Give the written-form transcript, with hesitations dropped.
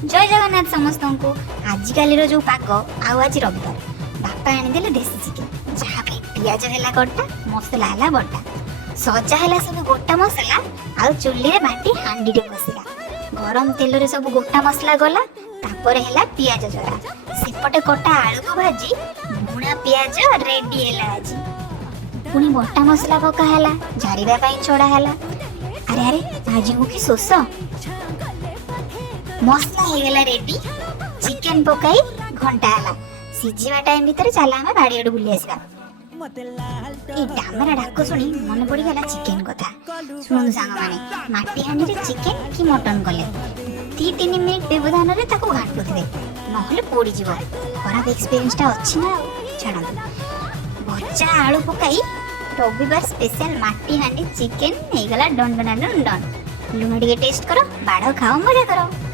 जय जगन्नाथ समस्त को। आजिकल जो पाग आज रविवार बापा आनीदे देसी चिकेन जहाँ पिज है गोटा मसला है बटा सजा है सब गोटा मसला आ चुली रे बाटी हांडी टे बसला गरम तेल रे सब गोटा मसला गला तापर है पियाज जरा सेपटे कटा आलू को भाजी भुणा पियाज रेडी है आज पुणी बटा मसला पका है झारिबा छोड़ा है। अरे अरे आज को कि शोष मसला हो गला रेडी चिकेन पकाई घंटा है सीझा टाइम भितर चला आम बाड़ी आड़ बुली आसवा। ए डामरा डाक शुणी मन पड़गला चिकेन कथा शुणु सांग माने माटी हांडी रे चिकेन कि मटन कले 2-3 मिनिट व्यवधान रे ताको घाटुथिबे नहले पोड़ी जीव खराब एक्सपीरियंस टा अछि ना छाड़ भजा आलू पकाई रविवार स्पेशल माटी हांडी चिकेन हे गला डन डन डन डन लुण टेस्ट करो बाड़ खाओ मजा करो।